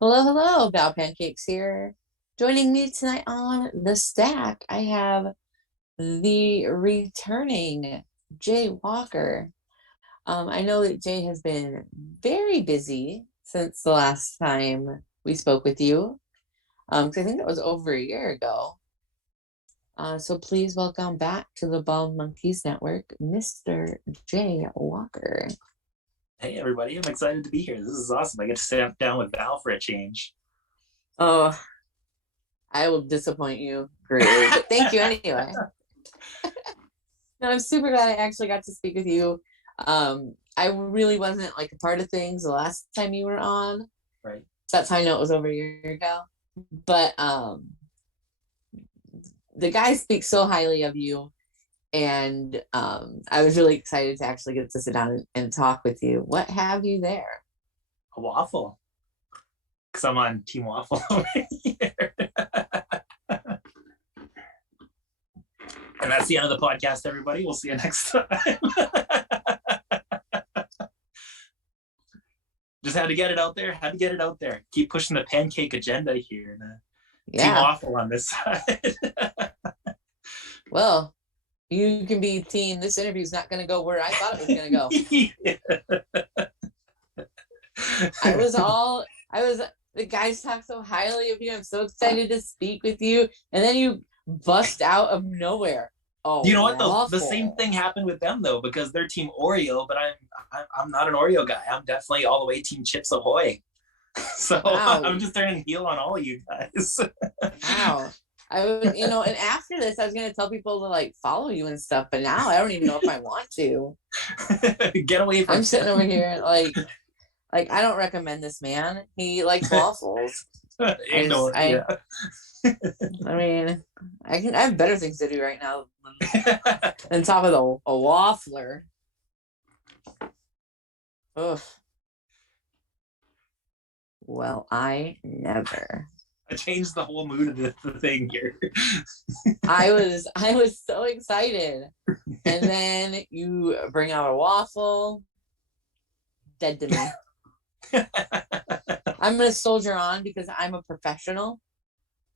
Hello, hello, Val Pancakes here. Joining me tonight on the stack, I have the returning Jay Walker. I know that Jay has been very busy since the last time we spoke with you, 'cause I think that was over a year ago. So please welcome back to the Bald Monkeys Network, Mr. Jay Walker. Hey everybody, I'm excited to be here. This is awesome. I get to sit down with Val for a change. Oh, I will disappoint you greatly, but thank you anyway. No, I'm super glad I actually got to speak with you. I really wasn't like a part of things the last time you were on. Right. So that's how I know it was over a year ago. But the guy speaks so highly of you, and I was really excited to actually get to sit down and talk with you. What have you there? A waffle. Because I'm on Team Waffle over here. And that's the end of the podcast, everybody. We'll see you next time. Just had to get it out there. Had to get it out there. Keep pushing the pancake agenda here. Team Yeah. Waffle on this side. Well, you can be team. This interview is not going to go where I thought it was going to go. The guys talk so highly of you. I'm so excited to speak with you. And then you bust out of nowhere. Oh, you know what? The same thing happened with them though, because they're Team Oreo, but I'm not an Oreo guy. I'm definitely all the way Team Chips Ahoy. So wow. I'm just turning heel on all of you guys. Wow. I would, and after this, I was gonna tell people to like follow you and stuff, but now I don't even know if I want to. Get away from. I'm sitting over here like I don't recommend this man. He likes waffles. I mean, I have better things to do right now than talk with a waffler. Ugh. Well, I never. I changed the whole mood of the thing here. I was so excited, and then you bring out a waffle. Dead to me. I'm gonna soldier on because I'm a professional.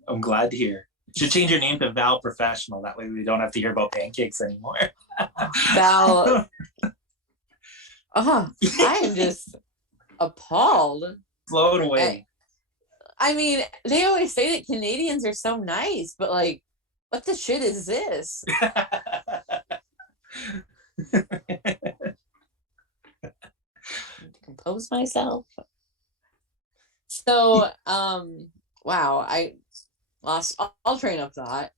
I'm glad to hear. You should change your name to Val Professional. That way we don't have to hear about pancakes anymore. Val. I am just appalled. Blown away. I mean, they always say that Canadians are so nice, but like, what the shit is this? Compose myself. So, wow, I lost all train of thought.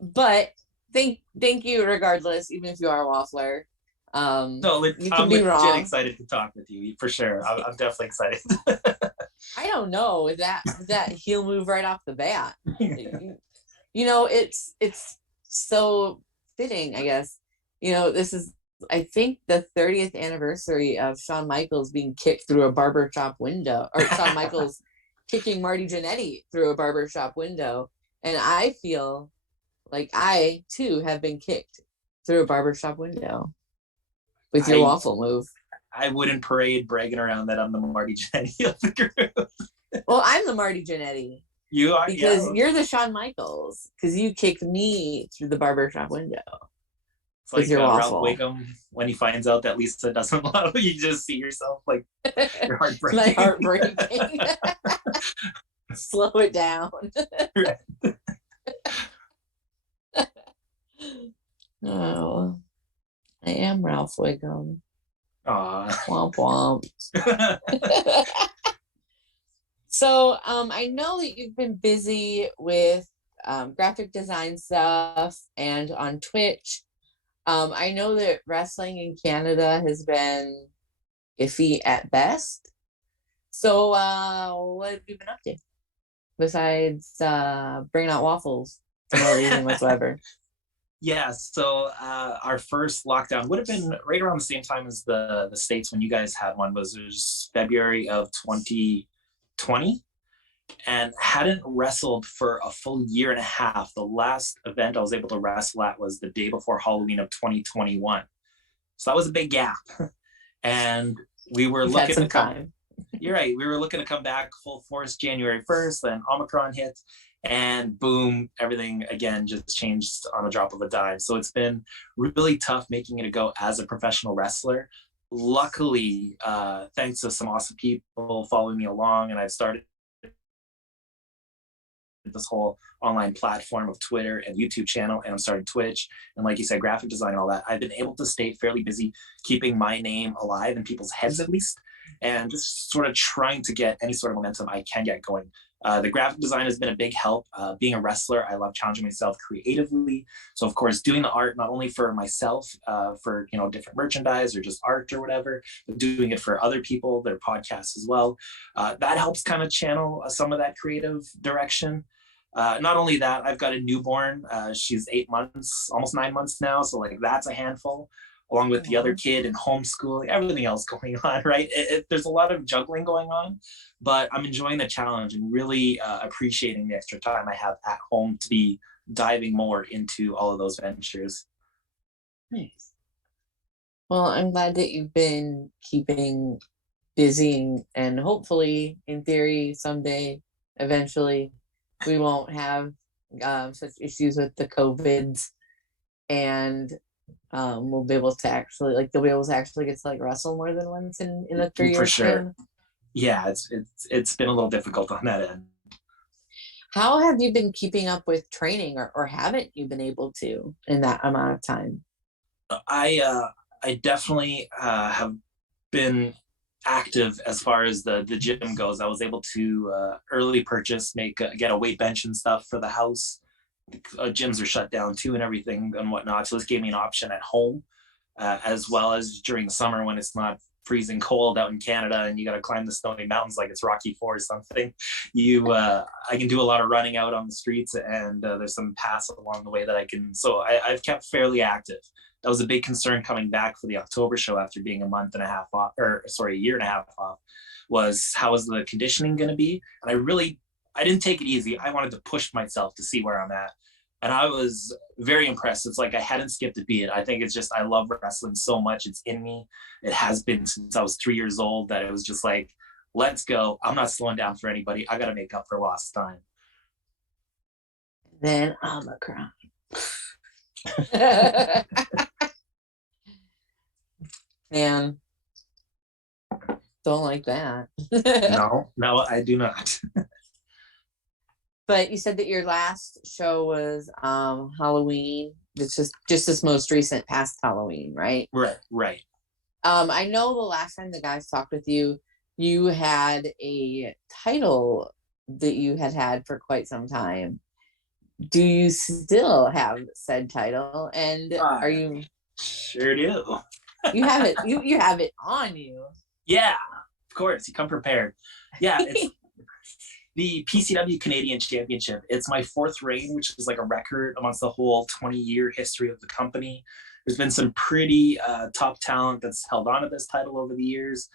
But thank you regardless, even if you are a waffler. No, you can be wrong. Excited to talk with you for sure. I'm definitely excited. I don't know that heel move right off the bat. It's so fitting, I guess. This is, I think, the 30th anniversary of Shawn Michaels being kicked through a barbershop window, or Shawn Michaels kicking Marty Jannetty through a barbershop window. And I feel like I too have been kicked through a barbershop window with your waffle move. I wouldn't parade bragging around that I'm the Marty Jannetty of the group. Well, I'm the Marty Jannetty. You are? Because you're the Shawn Michaels, because you kicked me through the barbershop window. It's like your Ralph Wiggum, when he finds out that Lisa doesn't love you, just see yourself like your heart breaking. My heart breaking. Slow it down. Oh, I am Ralph Wiggum. Aww. Womp womp. So I know that you've been busy with graphic design stuff and on Twitch. I know that wrestling in Canada has been iffy at best. So what have you been up to besides bringing out waffles for no reason whatsoever? Yeah, so our first lockdown would have been right around the same time as the States when you guys had one. It was February of 2020, and hadn't wrestled for a full year and a half. The last event I was able to wrestle at was the day before Halloween of 2021. So that was a big gap. And we were looking to come. you're right. We were looking to come back full force January 1st, then Omicron hit, and boom, everything again just changed on a drop of a dime. So it's been really tough making it a go as a professional wrestler. Luckily, thanks to some awesome people following me along, and I've started this whole online platform of Twitter and YouTube channel, and I'm starting Twitch, and like you said, graphic design and all that. I've been able to stay fairly busy keeping my name alive in people's heads at least, and just sort of trying to get any sort of momentum I can get going. The graphic design has been a big help. Being a wrestler, I love challenging myself creatively. So of course, doing the art, not only for myself, for, you know, different merchandise or just art or whatever, but doing it for other people, their podcasts as well. That helps kind of channel some of that creative direction. Not only that, I've got a newborn. She's 8 months, almost 9 months now. So like that's a handful, along with the other kid and homeschooling, everything else going on, right? There's a lot of juggling going on, but I'm enjoying the challenge and really appreciating the extra time I have at home to be diving more into all of those ventures. Nice. Well, I'm glad that you've been keeping busy, and hopefully, in theory, someday, eventually, we won't have such issues with the COVIDs, and we'll be able to actually, like, they'll be able to actually get to like wrestle more than once in a 3 year For sure. span. Yeah, it's been a little difficult on that end. How have you been keeping up with training, or haven't you been able to in that amount of time? I definitely have been active as far as the gym goes. I was able to early purchase, get a weight bench and stuff for the house. Gyms are shut down too and everything and whatnot. So this gave me an option at home, as well as during the summer when it's not freezing cold out in Canada and you got to climb the snowy mountains like it's Rocky 4 or something. I can do a lot of running out on the streets, and there's some paths along the way that I can. So I've kept fairly active. That was a big concern coming back for the October show after being a month and a half off, or sorry, a year and a half off, was how is the conditioning going to be? And I didn't take it easy. I wanted to push myself to see where I'm at. And I was very impressed. It's like I hadn't skipped a beat. I think it's just, I love wrestling so much. It's in me. It has been since I was 3 years old, that it was just like, let's go. I'm not slowing down for anybody. I got to make up for lost time. Then Omicron. Man, don't like that. No, I do not. But you said that your last show was Halloween. It's just this most recent past Halloween, right? Right. I know the last time the guys talked with you, you had a title that you had for quite some time. Do you still have said title? And are you? Sure do. You have it. You have it on you. Yeah, of course. You come prepared. Yeah, it's the PCW Canadian Championship. It's my 4th reign, which is like a record amongst the whole 20-year history of the company. There's been some pretty top talent that's held on to this title over the years.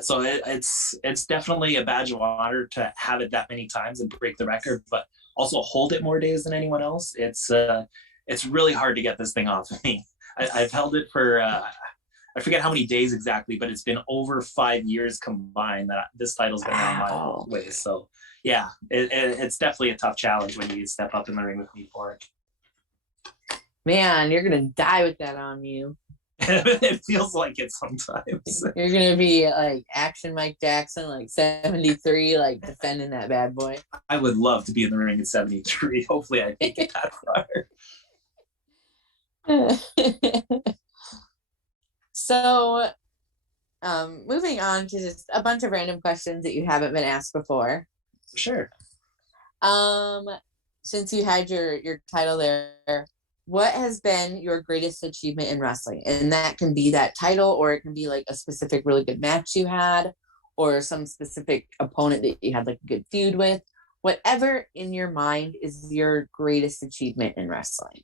So it's definitely a badge of honor to have it that many times and break the record, but also hold it more days than anyone else. It's really hard to get this thing off of me. I've held it for I forget how many days exactly, but it's been over 5 years combined that this title's been around my way. So yeah, it's definitely a tough challenge when you step up in the ring with me for it. Man, you're gonna die with that on you. It feels like it sometimes. You're gonna be like Action Mike Jackson, like 73, like defending that bad boy. I would love to be in the ring at 73. Hopefully I make it that far. So, moving on to just a bunch of random questions that you haven't been asked before. Sure. Since you had your title there, what has been your greatest achievement in wrestling? And that can be that title, or it can be like a specific really good match you had, or some specific opponent that you had like a good feud with. Whatever in your mind is your greatest achievement in wrestling.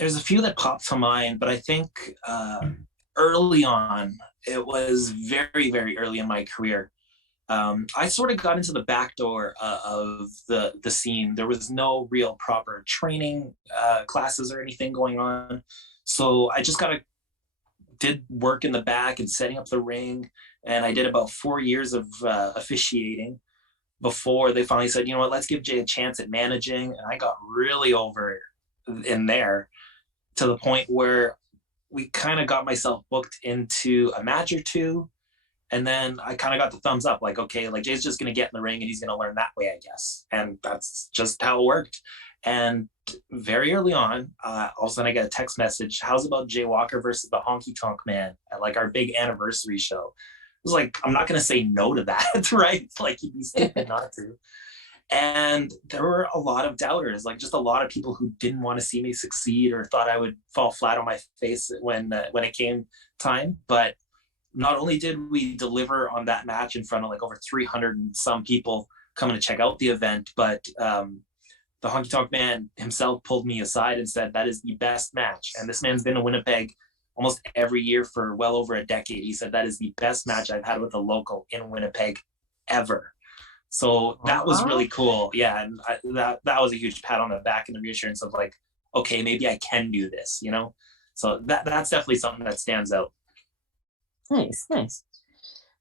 There's a few that pop to mind, but I think early on, it was very, very early in my career. I sort of got into the back door of the scene. There was no real proper training classes or anything going on. So I just got did work in the back and setting up the ring. And I did about 4 years of officiating before they finally said, you know what, let's give Jay a chance at managing. And I got really over in there to the point where we kind of got myself booked into a match or two. And then I kind of got the thumbs up, like, okay, like Jay's just going to get in the ring and he's going to learn that way, I guess. And that's just how it worked. And very early on, all of a sudden I get a text message, how's about Jay Walker versus the Honky Tonk Man at like our big anniversary show? It was like, I'm not going to say no to that, right? Like, you'd be stupid not to. And there were a lot of doubters, like just a lot of people who didn't want to see me succeed or thought I would fall flat on my face when it came time. But not only did we deliver on that match in front of like over 300 and some people coming to check out the event, but the Honky Tonk Man himself pulled me aside and said, that is the best match. And this man's been to Winnipeg almost every year for well over a decade. He said, that is the best match I've had with a local in Winnipeg ever. So that was really cool. Yeah. And that was a huge pat on the back and the reassurance of like, okay, maybe I can do this, you know? So that's definitely something that stands out. Nice, nice.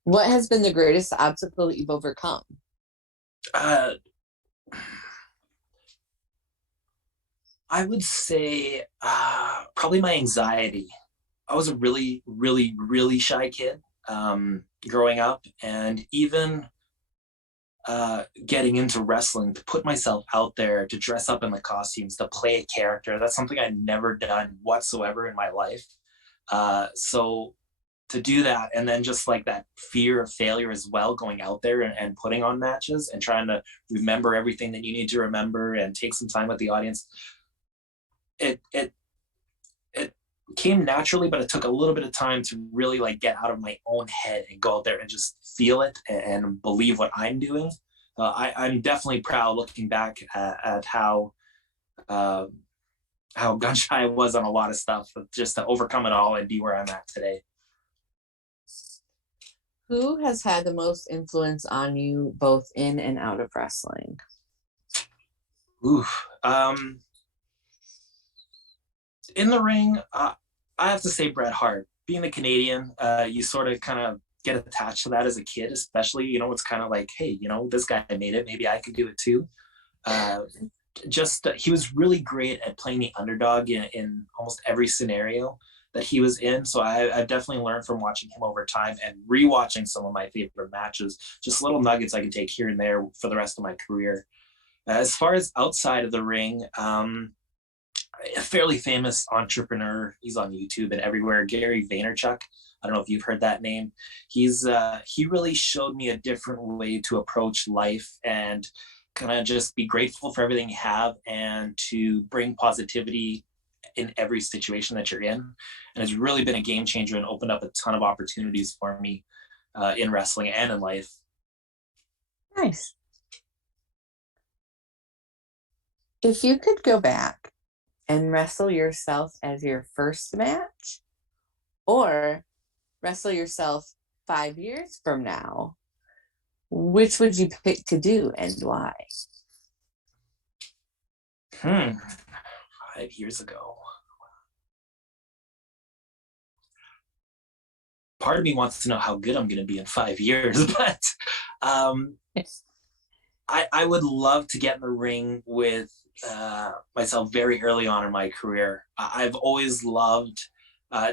What has been the greatest obstacle that you've overcome? I would say probably my anxiety. I was a really, really, really shy kid growing up, and even getting into wrestling, to put myself out there, to dress up in the costumes, to play a character, that's something I'd never done whatsoever in my life. So to do that, and then just like that fear of failure as well, going out there and putting on matches and trying to remember everything that you need to remember and take some time with the audience. It came naturally, but it took a little bit of time to really like get out of my own head and go out there and just feel it and believe what I'm doing. I'm definitely proud looking back at how gun shy I was on a lot of stuff, but just to overcome it all and be where I'm at today. Who has had the most influence on you both in and out of wrestling? Oof. In the ring, I have to say Bret Hart. Being a Canadian, you sort of kind of get attached to that as a kid, especially, you know, it's kind of like, hey, you know, this guy made it, maybe I could do it too. He was really great at playing the underdog in almost every scenario that he was in. So I've definitely learned from watching him over time and rewatching some of my favorite matches, just little nuggets I can take here and there for the rest of my career. As far as outside of the ring, a fairly famous entrepreneur, he's on YouTube and everywhere, Gary Vaynerchuk. I don't know if you've heard that name. He really showed me a different way to approach life and kind of just be grateful for everything you have and to bring positivity in every situation that you're in. And it's really been a game changer and opened up a ton of opportunities for me in wrestling and in life. Nice. If you could go back and wrestle yourself as your first match, or wrestle yourself 5 years from now, which would you pick to do and why? 5 years ago. Part of me wants to know how good I'm going to be in 5 years, but I would love to get in the ring with myself very early on in my career. I've always loved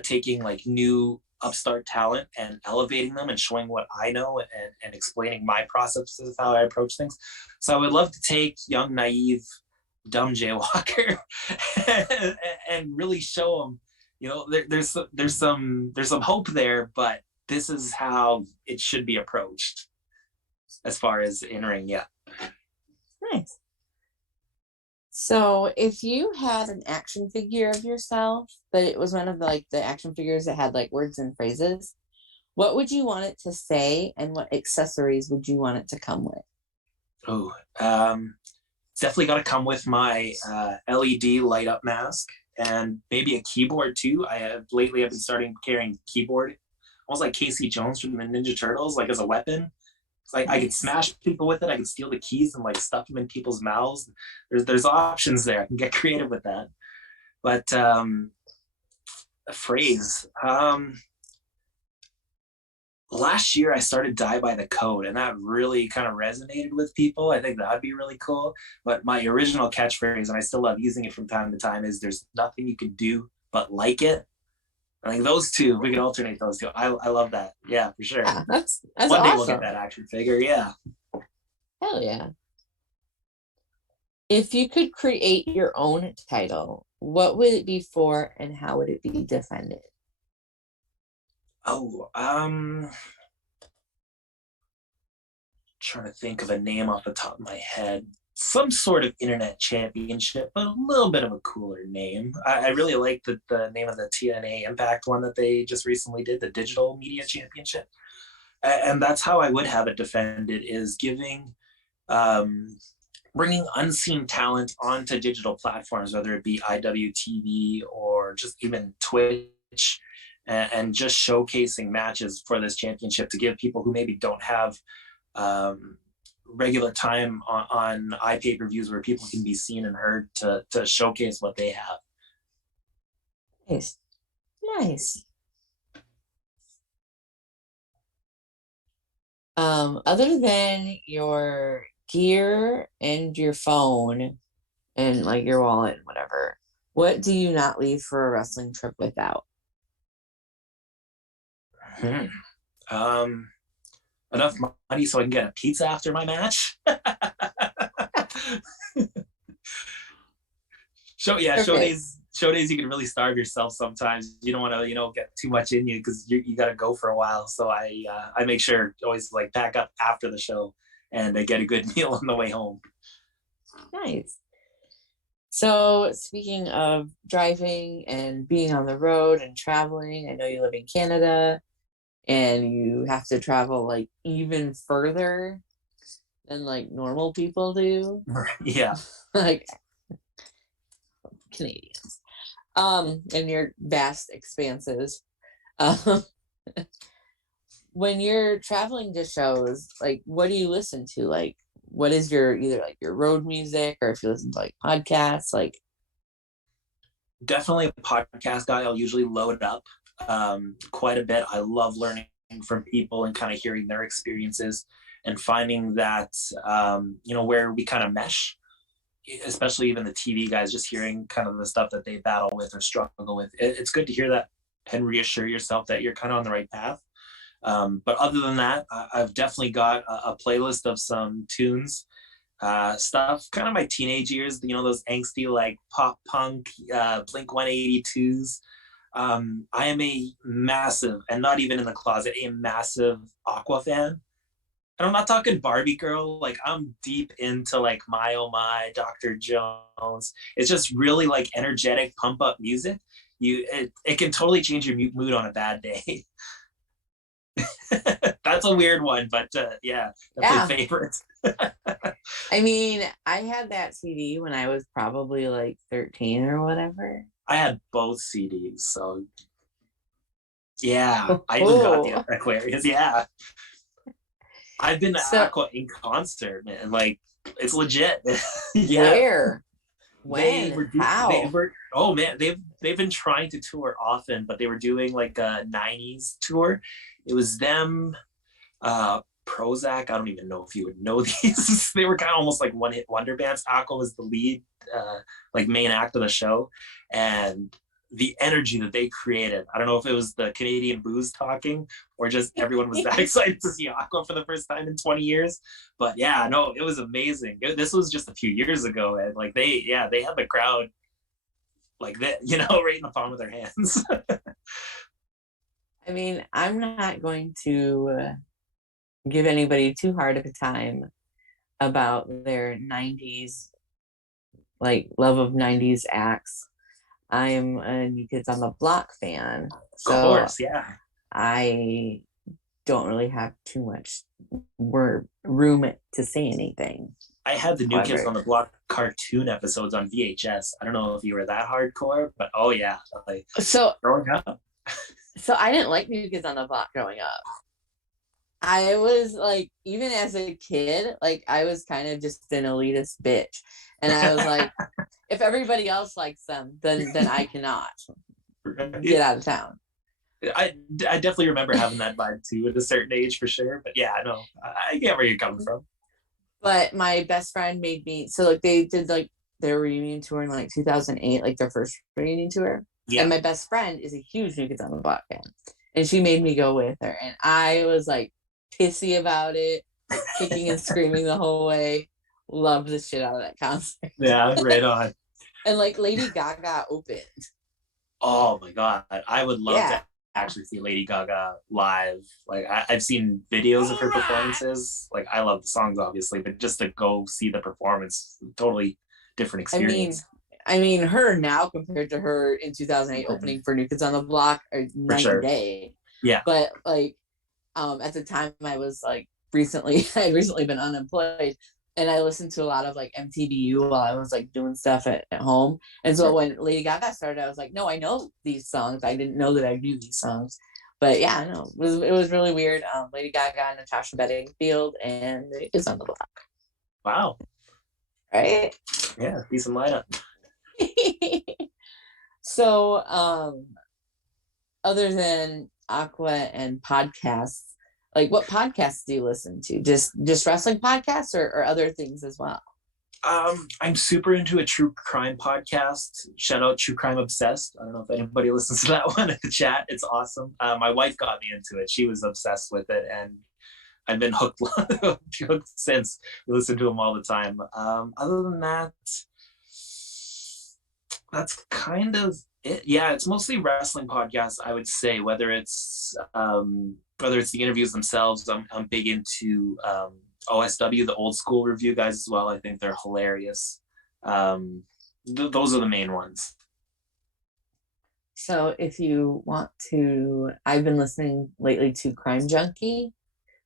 taking like new upstart talent and elevating them and showing what I know and explaining my processes of how I approach things. So I would love to take young, naive, dumb Jay Walker and really show them, you know, there's some hope there, but this is how it should be approached as far as in ring. Yeah. Nice. So if you had an action figure of yourself, but it was one of the action figures that had like words and phrases, what would you want it to say and what accessories would you want it to come with? Oh, it's definitely got to come with my LED light up mask and maybe a keyboard too. I've been starting carrying keyboard, almost like Casey Jones from the Ninja Turtles, like as a weapon. It's like I can smash people with it. I can steal the keys and like stuff them in people's mouths. There's options there. I can get creative with that. But A phrase. Last year I started Die by the Code, and that really kind of resonated with people. I think that'd be really cool. But my original catchphrase, and I still love using it from time to time, is "There's nothing you can do but like it." I think those two, we can alternate those two. I love that. Yeah, for sure. Yeah, that's One day we'll get awesome. that action figure. Yeah. Hell yeah. If you could create your own title, what would it be for and how would it be defended? Oh, trying to think of a name off the top of my head. Some sort of internet championship, but a little bit of a cooler name. I really like the name of the TNA Impact one that they just recently did, the Digital Media Championship. And that's how I would have it defended, is giving um, bringing unseen talent onto digital platforms, whether it be IWTV or just even Twitch, and just showcasing matches for this championship to give people who maybe don't have um, regular time on iPay-per-views where people can be seen and heard to showcase what they have. Nice. Nice. Other than your gear and your phone and like your wallet and whatever, what do you not leave for a wrestling trip without? Hmm. Um, Enough money so I can get a pizza after my match. Show Perfect. days. Show days, you can really starve yourself sometimes. You don't want to, get too much in you because you got to go for a while. So I make sure to always like pack up after the show and get a good meal on the way home. Nice. So, speaking of driving and being on the road and traveling, I know you live in Canada and you have to travel like even further than like normal people do, Yeah, like Canadians, and your vast expanses. Um, when you're traveling to shows, like what do you listen to? Like, what is your either like your road music or if you listen to like podcasts, like definitely a podcast guy. I'll usually load up quite a bit. I love learning from people and kind of hearing their experiences and finding that where we kind of mesh, especially even the TV guys, just hearing kind of the stuff that they battle with or struggle with. It's good to hear that and reassure yourself that you're kind of on the right path. But other than that, I've definitely got a playlist of some tunes, stuff, kind of my teenage years, those angsty like pop punk, Blink 182s. I am a massive, and not even in the closet, a massive Aqua fan. And I'm not talking Barbie girl. Like I'm deep into like My Oh My, Dr. Jones. It's just really like energetic, pump up music. It can totally change your mood on a bad day. That's a weird one, but yeah, definitely yeah. favorite. I mean, I had that CD when I was probably like 13 or whatever. I had both CDs, so yeah, I even got the Oh, Aquarius. Yeah, I've been to so Aqua in concert, man. Like it's legit. Yeah, where, they when, were they how? were. Oh man, they've been trying to tour often, but they were doing like a '90s tour. It was them, Prozac. I don't even know if you would know these. They were kind of almost like one hit wonder bands. Aqua was the lead, like main act of the show, and the energy that they created. I don't know if it was the Canadian booze talking or just everyone was that excited to see Aqua for the first time in 20 years. But yeah, no, it was amazing. This was just a few years ago, and like they had the crowd like that, right in the palm of their hands. I mean, I'm not going to give anybody too hard of a time about their 90s, like love of 90s acts. I'm a New Kids on the Block fan. Of So course, yeah. I don't really have too much room to say anything. I had the New Kids However, on the Block cartoon episodes on VHS. I don't know if you were that hardcore, but oh yeah, like so growing up. so I didn't like New Kids on the Block growing up. I was like, even as a kid, like I was kind of just an elitist bitch. And I was like, if everybody else likes them, then I cannot. get out of town. I definitely remember having that vibe too at a certain age for sure. But yeah, no, I get where you're coming from. But my best friend made me, so like they did like their reunion tour in like 2008, like their first reunion tour. Yeah. And my best friend is a huge New Kids on the Block fan. And she made me go with her. And I was like pissy about it, like, kicking and screaming the whole way. Loved the shit out of that concert. Yeah, right on. And like Lady Gaga opened. Oh my God. I would love Yeah. to actually see Lady Gaga live. Like I've seen videos of her performances. Like I love the songs obviously, but just to go see the performance, totally different experience. I mean, her now compared to her in 2008 opening for New Kids on the Block are night and day. Yeah. But like, at the time I was like I had recently been unemployed, and I listened to a lot of like MTVU while I was like doing stuff at home. And so when Lady Gaga started, I was like, no, I know these songs. I didn't know that I knew these songs. But yeah, no, it was really weird. Lady Gaga, Natasha Bedingfield, and New Kids on the Block. Wow. Right? Yeah, decent lineup. So, other than Aqua and podcasts, like what podcasts do you listen to? Just wrestling podcasts or other things as well? I'm super into a true crime podcast. Shout out True Crime Obsessed. I don't know if anybody listens to that one in the chat. It's awesome. My wife got me into it. She was obsessed with it, and I've been hooked since. We listen to them all the time. Other than that, that's kind of it. Yeah, it's mostly wrestling podcasts, I would say. Whether it's the interviews themselves, I'm big into OSW, the old school review guys as well. I think they're hilarious. Those are the main ones. So if you want to, I've been listening lately to Crime Junkie,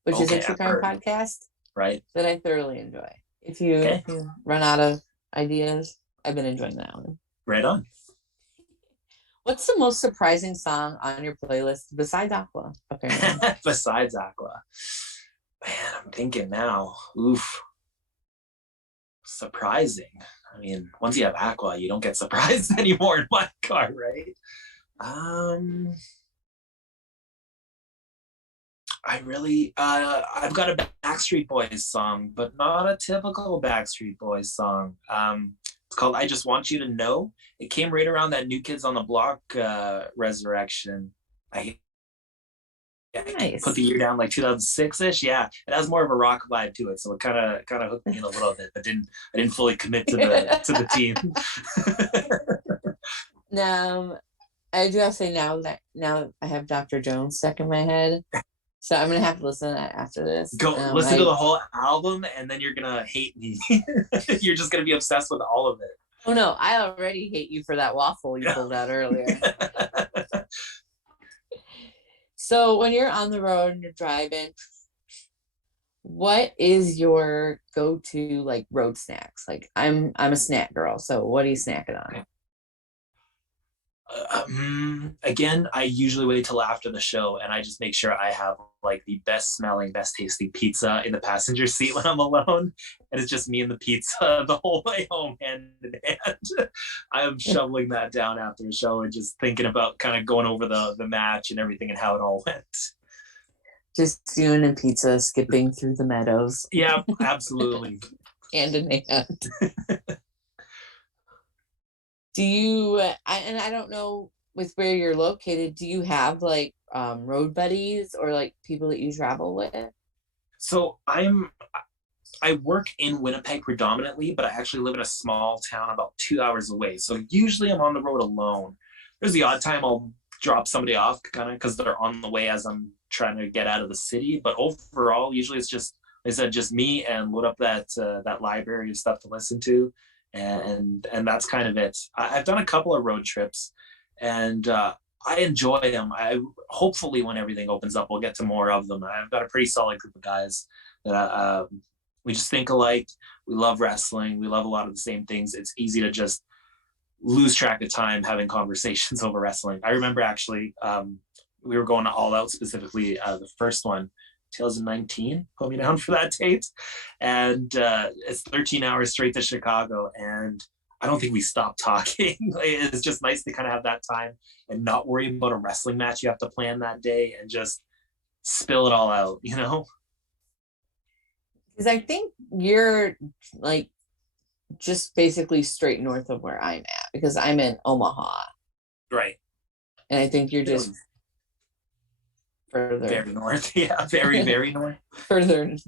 which is a true crime podcast, right? That I thoroughly enjoy. If you run out of ideas, I've been enjoying that one. Right on. What's the most surprising song on your playlist besides Aqua? Besides Aqua. Man, I'm thinking now. Oof. Surprising. I mean, once you have Aqua, you don't get surprised anymore in my car, right? I've got a Backstreet Boys song, but not a typical Backstreet Boys song. It's called I Just Want You to Know. It came right around that New Kids on the Block resurrection. I put the year down like 2006-ish. Yeah, it has more of a rock vibe to it, so it kind of hooked me in a little bit. But I didn't fully commit to the team. Now, I do have to say now I have Dr. Jones stuck in my head, so I'm gonna have to listen to that after this. Go listen to the whole album, and then you're gonna hate me. You're just gonna be obsessed with all of it. Oh no, I already hate you for that waffle you pulled out earlier. So when you're on the road and you're driving, what is your go-to like road snacks? Like I'm a snack girl, so what are you snacking on? Again, I usually wait till after the show, and I just make sure I have like the best smelling, best tasting pizza in the passenger seat when I'm alone, and it's just me and the pizza the whole way home, hand in hand. I am shoveling that down after the show and just thinking about kind of going over the match and everything and how it all went. Just you and pizza skipping through the meadows. Yeah, absolutely. Hand in hand. Do you, I don't know with where you're located, do you have like road buddies or like people that you travel with? So I work in Winnipeg predominantly, but I actually live in a small town about 2 hours away. So usually I'm on the road alone. There's the odd time I'll drop somebody off kind of because they're on the way as I'm trying to get out of the city. But overall, usually it's just, like I said, just me and load up that library of stuff to listen to. And that's kind of it. I've done a couple of road trips, and I enjoy them. Hopefully when everything opens up, we'll get to more of them. I've got a pretty solid group of guys that we just think alike. We love wrestling. We love a lot of the same things. It's easy to just lose track of time having conversations over wrestling. I remember actually we were going to All Out, specifically the first one, 2019, put me down for that date, and it's 13 hours straight to Chicago, and I don't think we stopped talking. It's just nice to kind of have that time and not worry about a wrestling match you have to plan that day and just spill it all out, you know? Because I think you're like just basically straight north of where I'm at because I'm in Omaha. Right. And I think you're just further, Very north. Yeah, very, very north. further north.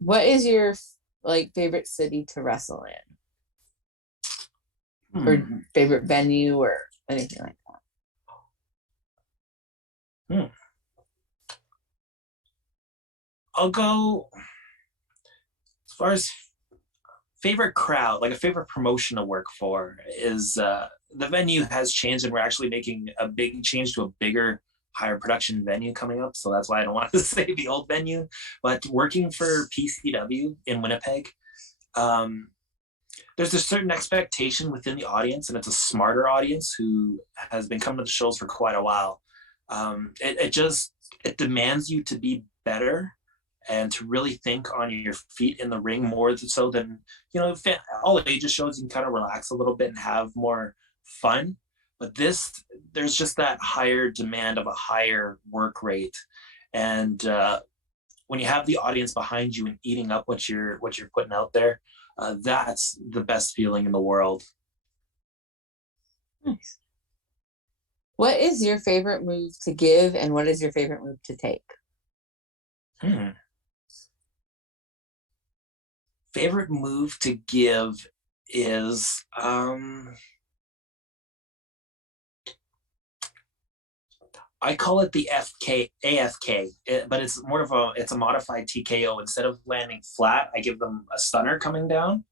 What is your like favorite city to wrestle in, or favorite venue, or anything like that? I'll go as far as favorite crowd, like a favorite promotion to work for is the venue has changed and we're actually making a big change to a bigger, higher production venue coming up. So that's why I don't want to say the old venue, but working for PCW in Winnipeg, there's a certain expectation within the audience, and it's a smarter audience who has been coming to the shows for quite a while. It demands you to be better and to really think on your feet in the ring more so than, you know, all ages shows. You can kind of relax a little bit and have more fun. But there's just that higher demand of a higher work rate, and when you have the audience behind you and eating up what you're putting out there, that's the best feeling in the world. Nice. What is your favorite move to give, and what is your favorite move to take? Favorite move to give is I call it the AFK, but it's more of a modified TKO. Instead of landing flat, I give them a stunner coming down.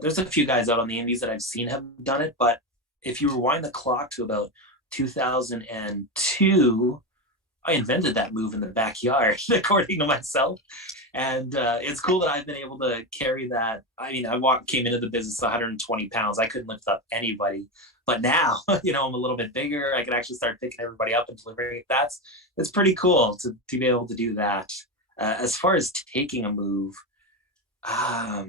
There's a few guys out on the indies that I've seen have done it, but if you rewind the clock to about 2002, I invented that move in the backyard, according to myself. And it's cool that I've been able to carry that. I mean, came into the business 120 pounds. I couldn't lift up anybody. But now, you know, I'm a little bit bigger. I can actually start picking everybody up and delivering. It's pretty cool to be able to do that. As far as taking a move, I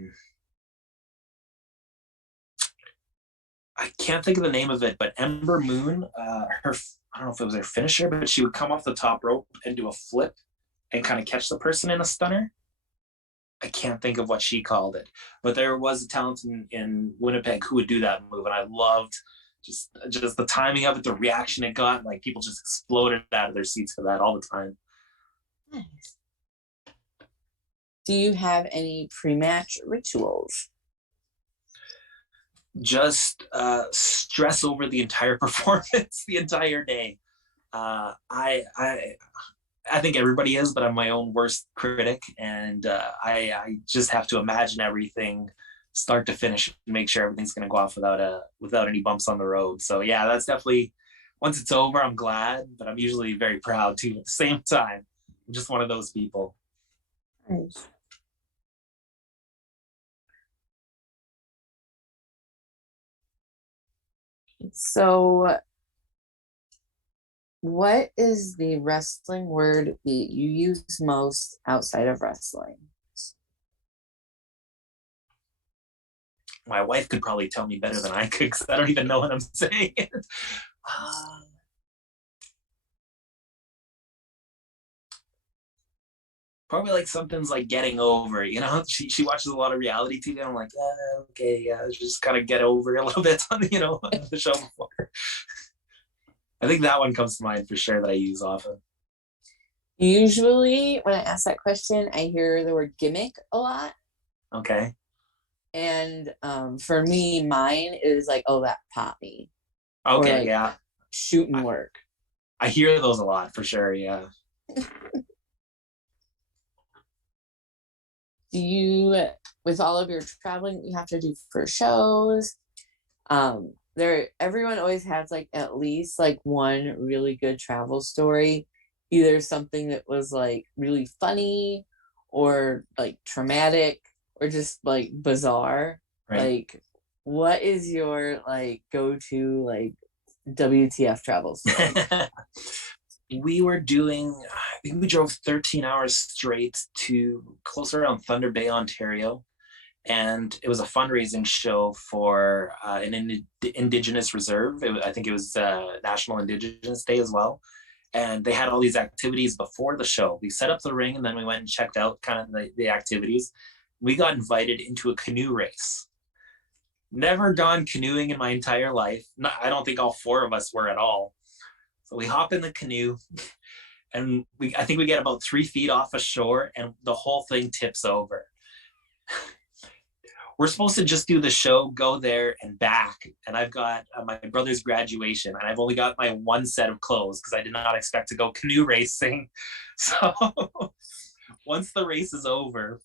can't think of the name of it, but Ember Moon, I don't know if it was her finisher, but she would come off the top rope and do a flip and kind of catch the person in a stunner. I can't think of what she called it, but there was a talent in Winnipeg who would do that move, and I loved just the timing of it, the reaction it got. Like, people just exploded out of their seats for that all the time. Nice. Do you have any pre-match rituals? Just stress over the entire performance the entire day. I think everybody is, but I'm my own worst critic, and I just have to imagine everything start to finish and make sure everything's going to go off without any bumps on the road. So yeah, that's definitely, once it's over, I'm glad, but I'm usually very proud too at the same time. I'm just one of those people. Nice. So, what is the wrestling word that you use most outside of wrestling? My wife could probably tell me better than I could, because I don't even know what I'm saying. Probably like something's like getting over, you know. She watches a lot of reality TV. I'm like, okay, yeah, just kind of get over a little bit on the show before. I think that one comes to mind for sure that I use often. Usually, when I ask that question, I hear the word gimmick a lot. Okay. And for me, mine is like, oh, that poppy. Okay, like, yeah. Shooting work. I hear those a lot for sure, yeah. Do you, with all of your traveling you have to do for shows, everyone always has like at least like one really good travel story, either something that was like really funny or like traumatic or just like bizarre. Right. Like, what is your like go-to like WTF travel story? we were doing, I think we drove 13 hours straight to close around Thunder Bay, Ontario. And it was a fundraising show for an Indigenous reserve. I think it was National Indigenous Day as well. And they had all these activities before the show. We set up the ring and then we went and checked out kind of the activities. We got invited into a canoe race. Never gone canoeing in my entire life. I don't think all four of us were at all. So we hop in the canoe and I think we get about 3 feet off a shore and the whole thing tips over. We're supposed to just do the show, go there and back. And I've got my brother's graduation and I've only got my one set of clothes because I did not expect to go canoe racing. So once the race is over,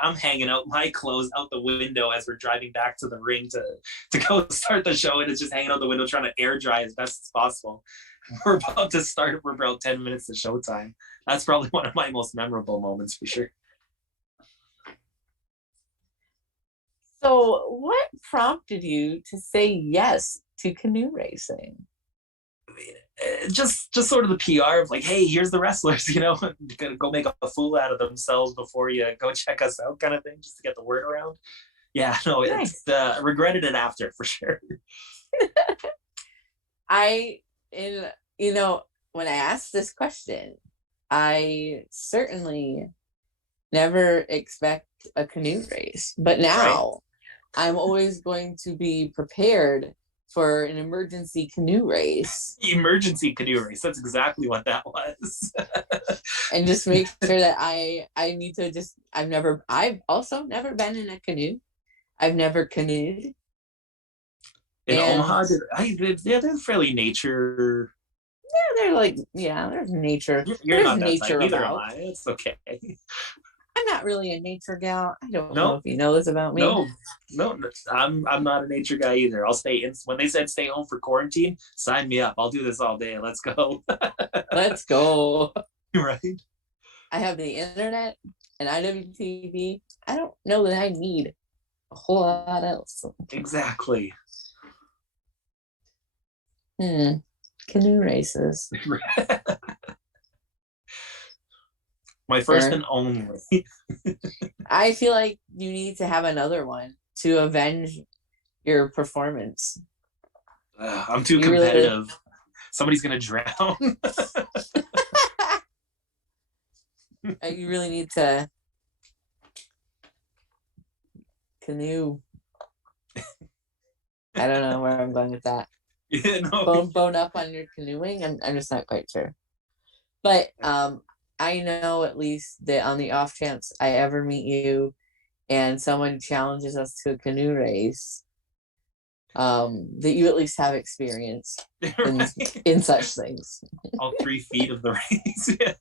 I'm hanging out my clothes out the window as we're driving back to the ring to go start the show, and it's just hanging out the window trying to air dry as best as possible. We're about to start. We're about 10 minutes to showtime. That's probably one of my most memorable moments for sure. So, what prompted you to say yes to canoe racing? Just sort of the PR of like, hey, here's the wrestlers, gonna go make a fool out of themselves before you go check us out, kind of thing, just to get the word around. Yeah, no, Nice. it's regretted it after for sure. When I asked this question, I certainly never expect a canoe race, but now I'm always going to be prepared for an emergency canoe race. Emergency canoe race. That's exactly what that was. And just make sure that I need to I've also never been in a canoe. I've never canoed. In Omaha, they're fairly nature. There's nature. You're there's not that nature type. Neither about. am I. It's okay. I'm not really a nature gal. I don't No, know if you know this about me. No, I'm not a nature guy either. I'll stay in. When they said stay home for quarantine, sign me up. I'll do this all day. Let's go. Let's go. Right. I have the internet and IWTV. I don't know that I need a whole lot else. Exactly. Canoe races. My first and only. I feel like you need to have another one to avenge your performance. I'm too competitive. Somebody's gonna drown. You really need to canoe. I don't know where I'm going with that. Bone up on your canoeing. I'm just not quite sure. But I know at least that on the off chance I ever meet you and someone challenges us to a canoe race, that you at least have experience in such things. All 3 feet of the race. Yeah.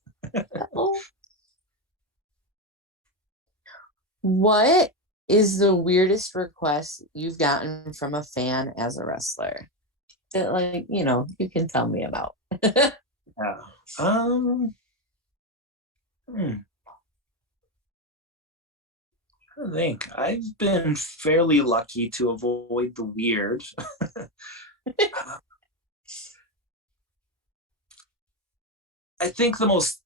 What is the weirdest request you've gotten from a fan as a wrestler that, you can tell me about? Yeah. I think I've been fairly lucky to avoid the weird. I think it's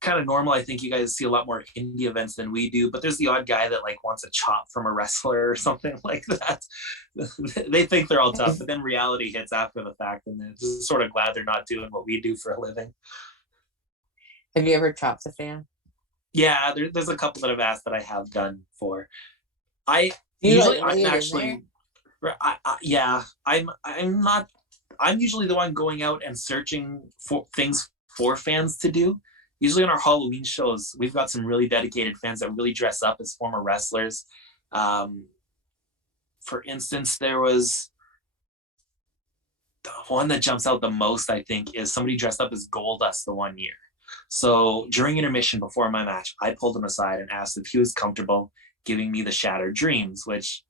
kind of normal. I think you guys see a lot more indie events than we do, but there's the odd guy that wants a chop from a wrestler or something like that. They think they're all tough, but then reality hits after the fact, and they're just sort of glad they're not doing what we do for a living. Have you ever chopped a fan? Yeah, there's a couple that I've asked that I have done for. I'm usually the one going out and searching for things for fans to do. Usually on our Halloween shows, we've got some really dedicated fans that really dress up as former wrestlers. For instance, there was the one that jumps out the most, I think, is somebody dressed up as Goldust the one year. So during intermission before my match, I pulled him aside and asked if he was comfortable giving me the Shattered Dreams, which,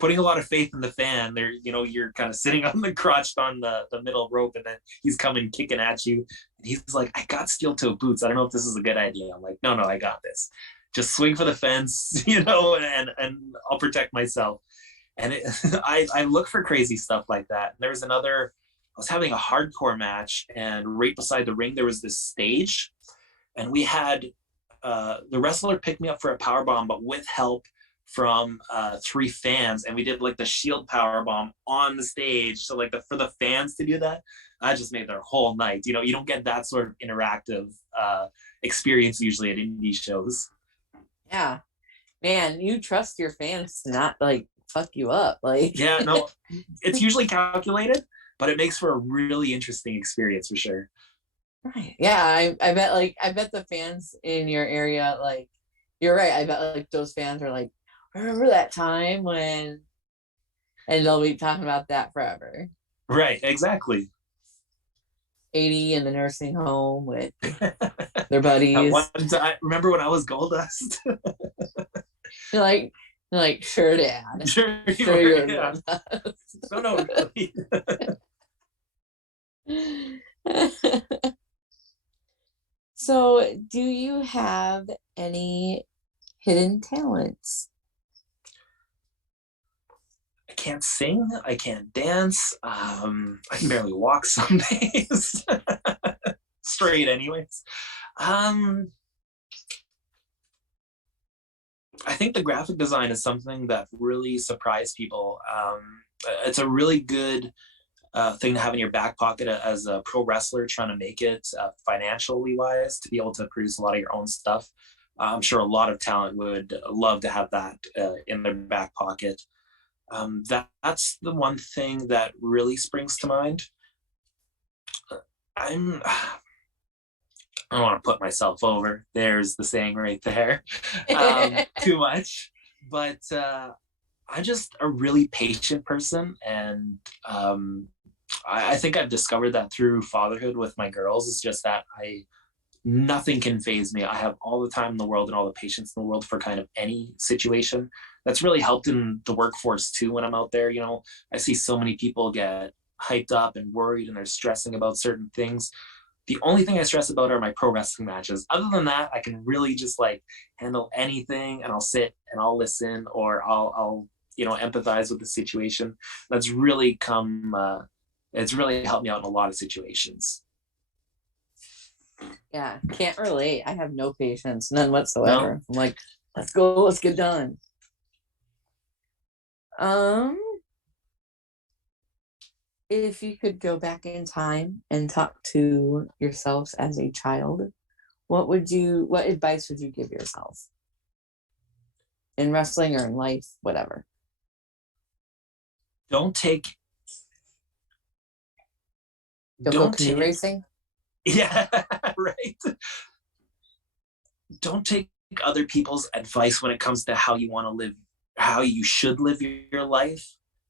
putting a lot of faith in the fan, you're kind of sitting on the crotch on the middle rope, and then he's coming kicking at you. And he's like, I got steel toe boots. I don't know if this is a good idea. I'm like, no, I got this. Just swing for the fence, and I'll protect myself. And I look for crazy stuff like that. And there was another was having a hardcore match, and right beside the ring there was this stage, and we had the wrestler picked me up for a power bomb, but with help from three fans, and we did like the shield power bomb on the stage. So like for the fans to do that, I just made their whole night. You know, you don't get that sort of interactive experience usually at indie shows. Yeah, man, you trust your fans to not like fuck you up, like. Yeah, no, it's usually calculated, but it makes for a really interesting experience for sure. Right. Yeah, I bet the fans in your area, like, you're right. I bet like those fans are like, remember that time when, and they'll be talking about that forever. Right, exactly. 80 in the nursing home with their At one buddies. time, remember when I was Goldust? You're like, you're like, sure, Dad. Sure, you Sure, were, you're yeah. with us. No, no, really. So, do you have any hidden talents? I can't sing. I can't dance. I can barely walk some days. Straight, anyways. Um, I think the graphic design is something that really surprised people. It's a really good thing to have in your back pocket as a pro wrestler trying to make it financially wise, to be able to produce a lot of your own stuff. I'm sure a lot of talent would love to have that in their back pocket. That's the one thing that really springs to mind. I'm I don't want to put myself over. There's the saying right there. Too much, but I'm just a really patient person, and I think I've discovered that through fatherhood with my girls. It's just that I nothing can phase me. I have all the time in the world and all the patience in the world for kind of any situation. That's really helped in the workforce too. When I'm out there, you know, I see so many people get hyped up and worried and they're stressing about certain things. The only thing I stress about are my pro wrestling matches. Other than that, I can really just like handle anything, and I'll sit and I'll listen, or I'll you know, empathize with the situation. That's really come it's really helped me out in a lot of situations. Yeah, can't relate. I have no patience, none No, whatsoever. I'm like, let's go, let's get done. Um, if you could go back in time and talk to yourself as a child, what advice would you give yourself in wrestling or in life, whatever? don't take Don't go don't canoe take racing. yeah, right. Don't take other people's advice when it comes to how you want to live, how you should live your life.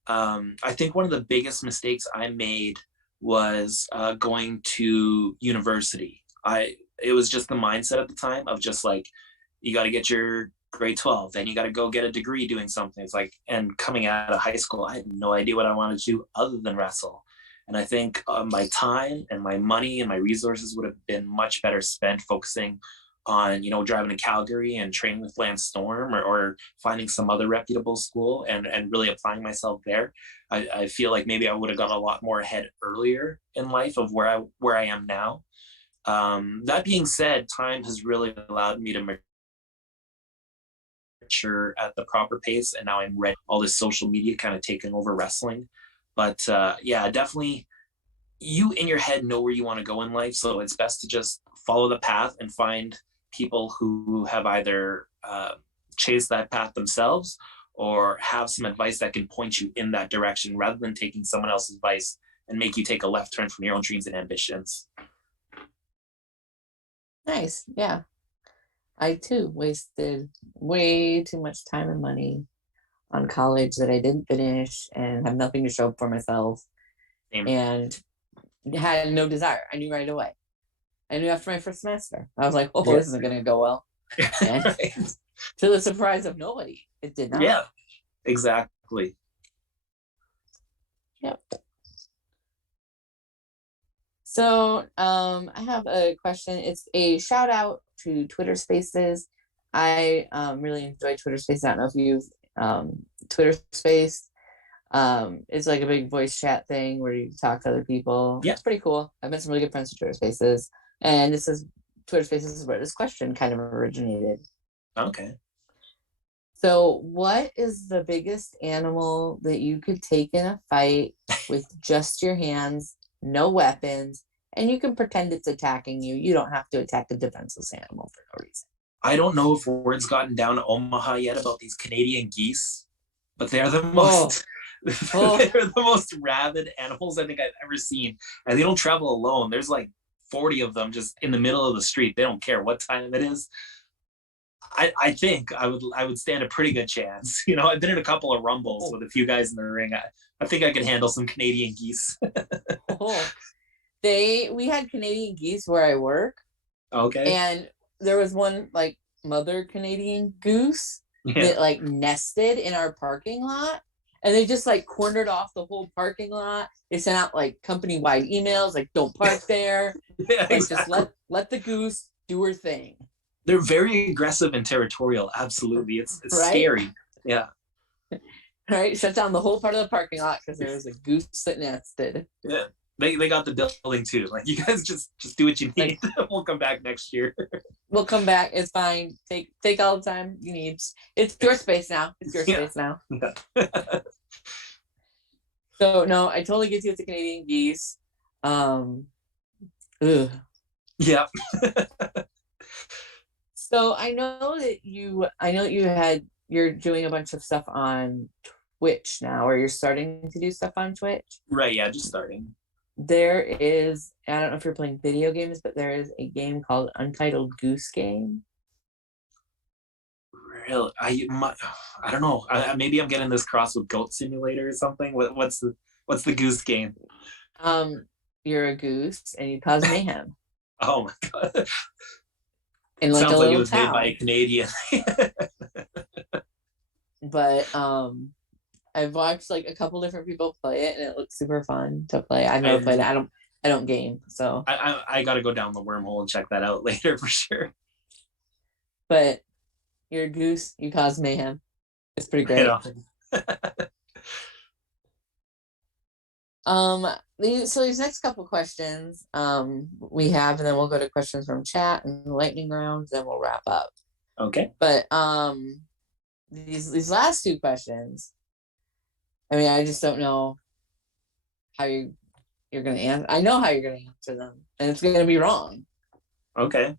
I think one of the biggest mistakes I made was going to university. It was just the mindset at the time of just like, you got to get your grade 12, then you got to go get a degree doing something. It's like, and coming out of high school, I had no idea what I wanted to do other than wrestle. And I think my time and my money and my resources would have been much better spent focusing on, you know, driving to Calgary and training with Lance Storm, or finding some other reputable school and really applying myself there. I feel like maybe I would have got a lot more ahead earlier in life of where I am now. That being said, time has really allowed me to mature at the proper pace, and now I'm ready. All this social media kind of taking over wrestling, but yeah, definitely. You in your head know where you want to go in life, so it's best to just follow the path and find people who have either chased that path themselves or have some advice that can point you in that direction, rather than taking someone else's advice and make you take a left turn from your own dreams and ambitions. Nice. Yeah. I too wasted way too much time and money on college that I didn't finish and have nothing to show for myself, Same. and had no desire. I knew right away. I knew after my first semester. I was like, oh, Yeah. this isn't going to go well. And Right. to the surprise of nobody, it did not. Yeah, exactly. Yep. So I have a question. It's a shout out to Twitter Spaces. I really enjoy Twitter Spaces. I don't know if you've Twitter Space. It's like a big voice chat thing where you talk to other people. Yeah. It's pretty cool. I've met some really good friends with Twitter Spaces, and this is Twitter Spaces is where this question kind of originated. Okay. So, what is the biggest animal that you could take in a fight with just your hands, no weapons, and you can pretend it's attacking you? You don't have to attack a defenseless animal for no reason. I don't know if word's gotten down to Omaha yet about these Canadian geese, but they're the Oh, most oh, they're the most rabid animals I think I've ever seen. And they don't travel alone. There's like 40 of them just in the middle of the street. They don't care what time it is. I think I would stand a pretty good chance. You know, I've been in a couple of rumbles oh, with a few guys in the ring. I think I can handle some Canadian geese. oh. We had Canadian geese where I work, Okay. and there was one like mother Canadian goose Yeah. that like nested in our parking lot, and they just like cornered off the whole parking lot. They sent out like company wide emails like don't park there, Yeah, like just exactly. let the goose do her thing. They're very aggressive and territorial. Absolutely. It's Right, scary. Yeah. right, shut down the whole part of the parking lot because there was a goose that nested. Yeah. They got the building too. Like you guys just do what you Like, need. We'll come back next year. we'll come back, it's fine, take all the time you need. It's your space now, it's your Yeah. space now. Yeah. So no, I totally get you with the Canadian geese. Um, ugh. Yeah. So I know that you're doing a bunch of stuff on Twitch now, or you're starting to do stuff on Twitch. Right. Yeah. Just starting. There is, I don't know if you're playing video games, but there is a game called Untitled Goose Game. Really? I don't know. Maybe I'm getting this cross with Goat Simulator or something. What's the goose game? Um, you're a goose and you cause mayhem Oh my god! in like a Sounds like it little was made by a town. Canadian. But I've watched like a couple different people play it, and it looks super fun to play. I've never played it. I I don't game, so I got to go down the wormhole and check that out later for sure. but you're a goose, you cause mayhem. It's pretty Right great. on. Um, so these next couple questions we have, and then we'll go to questions from chat and lightning rounds, then we'll wrap up. Okay. But these last two questions, I mean, I just don't know how you're gonna answer. I know how you're gonna answer them, and it's gonna be wrong. Okay.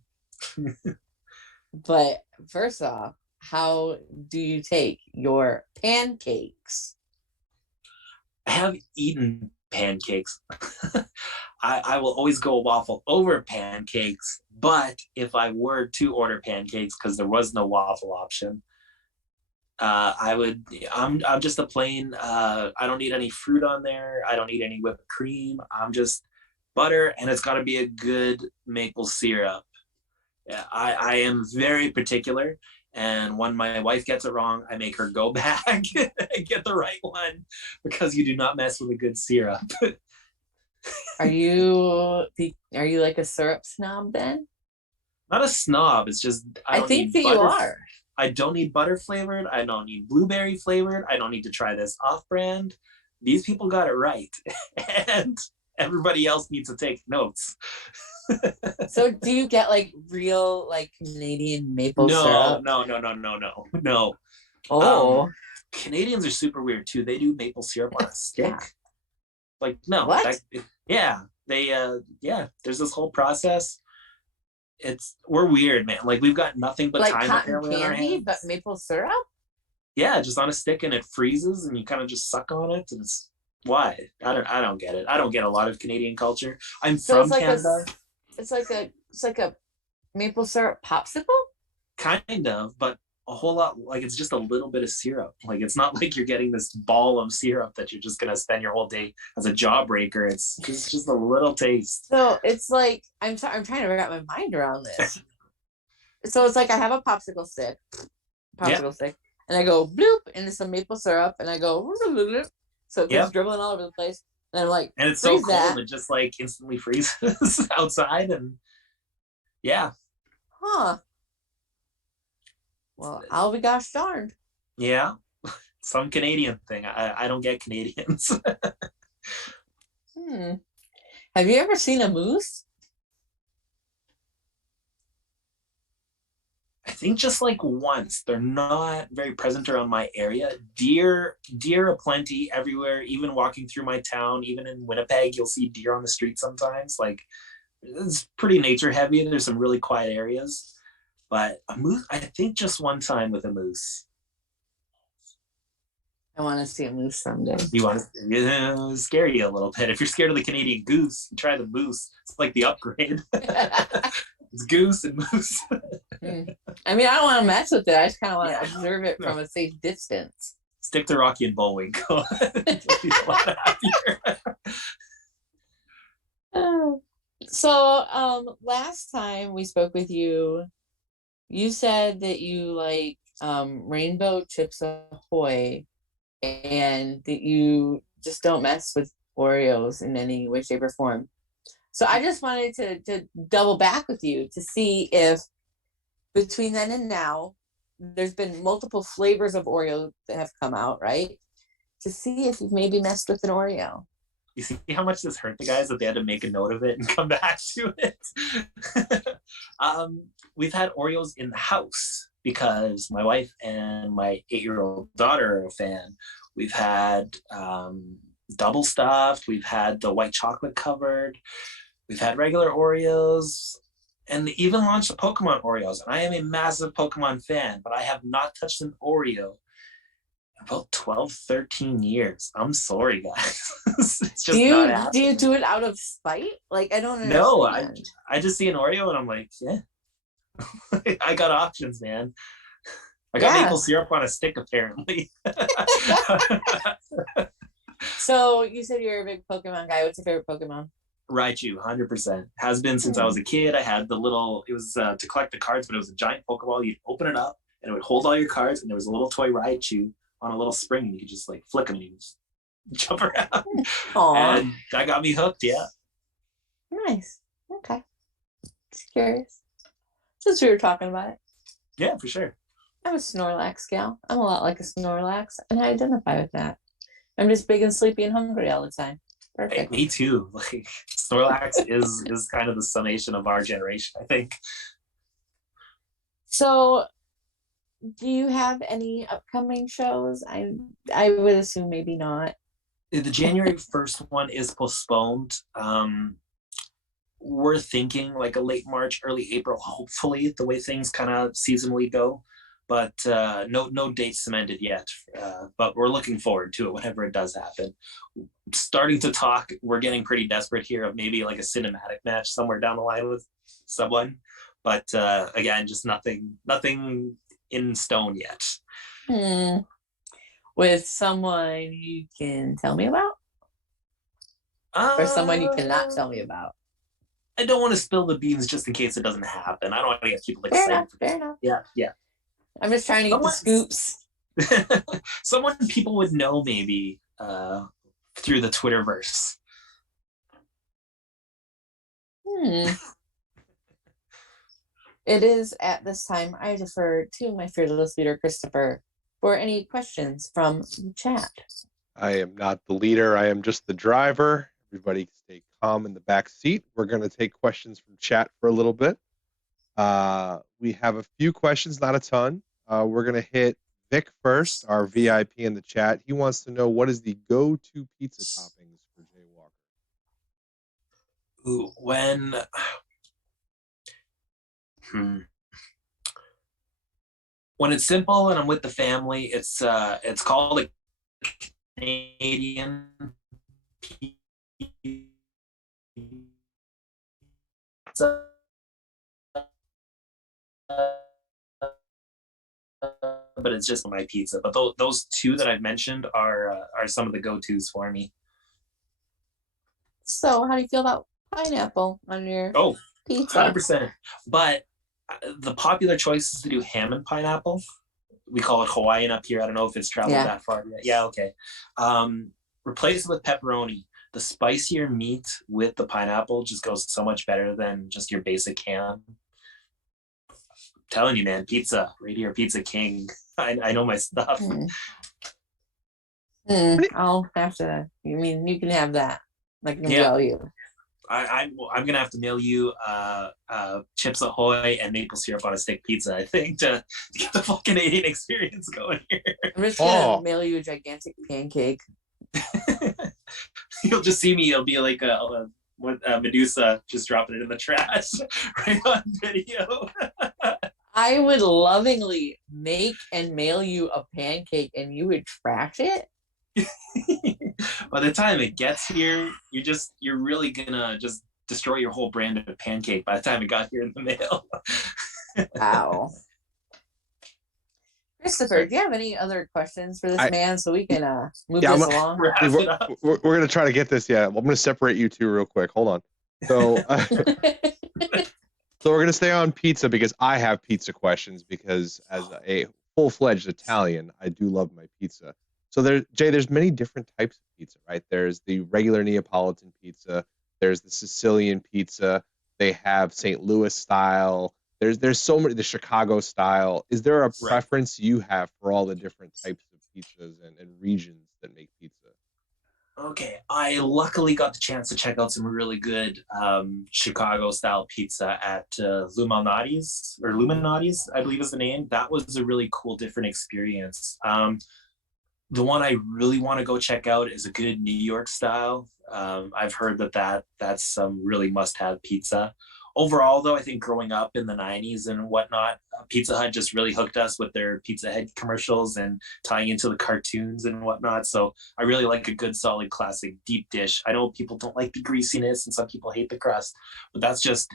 But first off, how do you take your pancakes? I have eaten pancakes. I will always go waffle over pancakes, but if I were to order pancakes because there was no waffle option, I would. I'm just a plain. I don't need any fruit on there. I don't need any whipped cream. I'm just butter, and it's got to be a good maple syrup. Yeah, I am very particular. And when my wife gets it wrong, I make her go back and get the right one because you do not mess with a good syrup. Are you like a syrup snob then? Not a snob. It's just I I don't think need that you butter. are. I don't need butter flavored. I don't need blueberry flavored. I don't need to try this off brand. These people got it right. And everybody else needs to take notes. So do you get like real like Canadian maple No, syrup? no, no, no, no, no, no. Um, Oh, Canadians are super weird too. They do maple syrup on a stick. yeah. Like, no, What? yeah, yeah, there's this whole process. We're weird, man. Like, we've got nothing but Like time cotton apparently on our candy, but hands. maple syrup? Yeah, just on a stick and it freezes and you kind of just suck on it. And it's why? I don't get it. I don't get a lot of Canadian culture. I'm So from Canada, it's like a maple syrup popsicle? kind of, but a whole lot, like, it's just a little bit of syrup. Like, it's not like you're getting this ball of syrup that you're just gonna spend your whole day as a jawbreaker. It's just a little taste. So it's like I'm trying to wrap my mind around this. So it's like I have a Yeah, popsicle stick, and I go bloop into some maple syrup, and I go so it goes yep. dribbling all over the place. And I'm like, And it's so freeze cold, that, it just like instantly freezes outside. And yeah, huh? Well, I'll be gosh darned. yeah. some Canadian thing. I don't get Canadians. Hmm. Have you ever seen a moose? I think just like once. They're not very present around my area. Deer aplenty everywhere. Even walking through my town, even in Winnipeg, you'll see deer on the street sometimes. Like it's pretty nature heavy. There's some really quiet areas, but a moose. I think just one time with a moose. I want to see a moose someday. You want to scare you a little bit. If you're scared of the Canadian goose, you try the moose. It's like the upgrade. It's goose and moose. I mean, I don't want to mess with it. I just kind of want to observe it from a safe distance. Stick to Rocky and Bullwinkle. Be a lot happier. So, last time we spoke with you, you said that you like Rainbow Chips Ahoy, and that you just don't mess with Oreos in any way, shape, or form. So I just wanted to double back with you to see if between then and now, there's been multiple flavors of Oreo that have come out, right? To see if you've maybe messed with an Oreo. You see how much this hurt the guys that they had to make a note of it and come back to it? We've had Oreos in the house because my wife and my 8-year-old daughter are a fan. We've had double stuffed. We've had the white chocolate covered. We've had regular Oreos. And they even launched the Pokemon Oreos. And I am a massive Pokemon fan, but I have not touched an Oreo in about 12, 13 years. I'm sorry, guys. It's just not happening. Do you do it out of spite? Like, I don't understand. No, I just see an Oreo and I'm like, yeah. I got options, man. I got maple syrup on a stick, apparently. So you said you're a big Pokemon guy. What's your favorite Pokemon? Raichu, 100%. Has been since I was a kid. I had the little, it was to collect the cards, but it was a giant Pokeball. You'd open it up and it would hold all your cards, and there was a little toy Raichu on a little spring, and you could just like flick them and you just jump around. Aww. And that got me hooked, yeah. Nice. Okay. Just curious. Since we were talking about it. Yeah, for sure. I'm a Snorlax gal. I'm a lot like a Snorlax, and I identify with that. I'm just big and sleepy and hungry all the time. Perfect. Hey, me too. Like Snorlax is kind of the summation of our generation, I think. So, do you have any upcoming shows? I would assume maybe not. The January 1st one is postponed. We're thinking like a late March, early April, hopefully, the way things kind of seasonally go. But no date cemented yet. But we're looking forward to it whenever it does happen. Starting to talk, we're getting pretty desperate here of maybe like a cinematic match somewhere down the line with someone. But again, just nothing in stone yet. With someone you can tell me about? Or someone you cannot tell me about? I don't want to spill the beans just in case it doesn't happen. I don't want to get people excited. Fair enough. Yeah. I'm just trying to get the scoops. Someone people would know maybe through the Twitterverse. It is at this time I defer to my fearless leader, Christopher, for any questions from the chat. I am not the leader. I am just the driver. Everybody stay calm in the back seat. We're going to take questions from chat for a little bit. We have a few questions, not a ton. We're going to hit Vic first, our VIP in the chat. He wants to know, what is the go-to pizza toppings for Jay Walker? Ooh, when it's simple and I'm with the family, it's called a Canadian pizza. But it's just my pizza. But those two that I've mentioned are some of the go-tos for me. So how do you feel about pineapple on your pizza? 100%. But the popular choice is to do ham and pineapple. We call it Hawaiian up here. I don't know if it's traveled that far yet. Yeah, okay. Replace it with pepperoni. The spicier meat with the pineapple just goes so much better than just your basic ham. I'm telling you, man, pizza, right here, Pizza King. I know my stuff. I'll have to. You mean you can have that? I can Yeah, mail you. I'm gonna have to mail you Chips Ahoy and maple syrup on a stick pizza. I think to get the full Canadian experience going here. I'm just gonna Oh, mail you a gigantic pancake. You'll just see me. It'll be like Medusa just dropping it in the trash right on video. I would lovingly make and mail you a pancake, and you would trash it. By the time it gets here, you're really gonna just destroy your whole brand of pancake by the time it got here in the mail. Wow. Christopher, do you have any other questions for this man so we can move this along? we're going to try to get this. Yeah, I'm going to separate you two real quick. Hold on. So, so we're going to stay on pizza because I have pizza questions because as a full-fledged Italian, I do love my pizza. So there's many different types of pizza, right? There's the regular Neapolitan pizza. There's the Sicilian pizza. They have St. Louis style. There's so many, the Chicago style. Is there a preference you have for all the different types of pizzas and regions that make pizza? Okay, I luckily got the chance to check out some really good Chicago style pizza at Luminati's, I believe is the name. That was a really cool, different experience. The one I really want to go check out is a good New York style. I've heard that's some really must-have pizza. Overall, though, I think growing up in the 90s and whatnot, Pizza Hut just really hooked us with their Pizza Head commercials and tying into the cartoons and whatnot. So I really like a good, solid, classic deep dish. I know people don't like the greasiness and some people hate the crust, but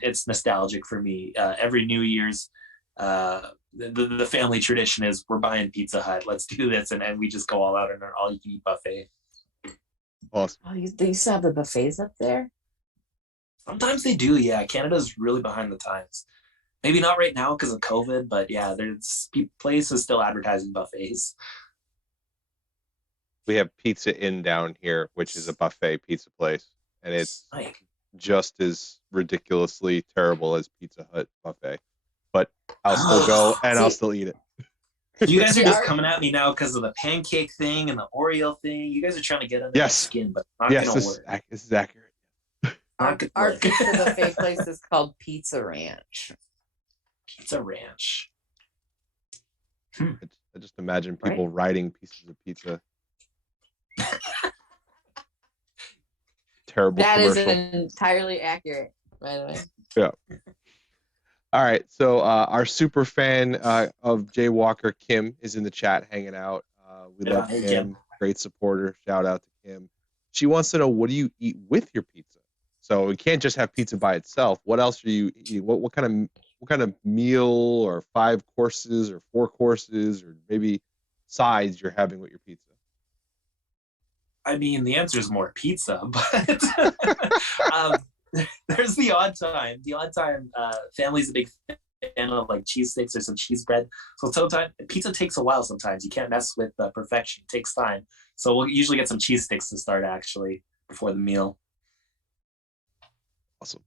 it's nostalgic for me. Every New Year's, the family tradition is we're buying Pizza Hut. Let's do this. And we just go all out in our all-you-can-eat buffet. Awesome. Oh, they used to have the buffets up there? Sometimes they do, yeah. Canada's really behind the times. Maybe not right now because of COVID, but yeah, there's places still advertising buffets. We have Pizza Inn down here, which is a buffet pizza place, and it's just as ridiculously terrible as Pizza Hut buffet. But I'll still go and I'll still eat it. You guys are just coming at me now because of the pancake thing and the Oreo thing. You guys are trying to get under my skin, but not gonna work. This is accurate. Our pizza buffet place is called Pizza Ranch. Pizza Ranch. I just imagine people riding pieces of pizza. Terrible. That commercial. is entirely accurate, by the way. Yeah. All right. So our super fan of Jay Walker, Kim, is in the chat hanging out. We love Kim. Great supporter. Shout out to Kim. She wants to know, what do you eat with your pizza? So you can't just have pizza by itself. What else are you eating? What kind of meal, or 5 courses or 4 courses, or maybe sides you're having with your pizza? I mean, the answer is more pizza, but there's the odd time. Family's a big fan of like cheese sticks or some cheese bread. So sometimes pizza takes a while. Sometimes you can't mess with perfection. It takes time. So we'll usually get some cheese sticks to start actually before the meal. Awesome.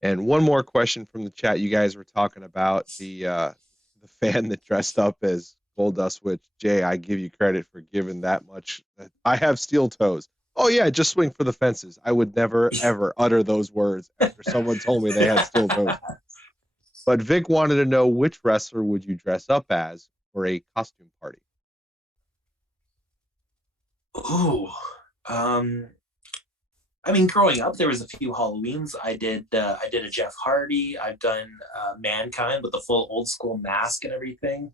And one more question from the chat. You guys were talking about the fan that dressed up as Goldust, which, Jay, I give you credit for giving that much. I have steel toes. Oh yeah, just swing for the fences. I would never ever utter those words after someone told me they had steel toes. But Vic wanted to know, which wrestler would you dress up as for a costume party? Ooh, I mean, growing up, there was a few Halloweens. I did a Jeff Hardy. I've done Mankind with the full old school mask and everything.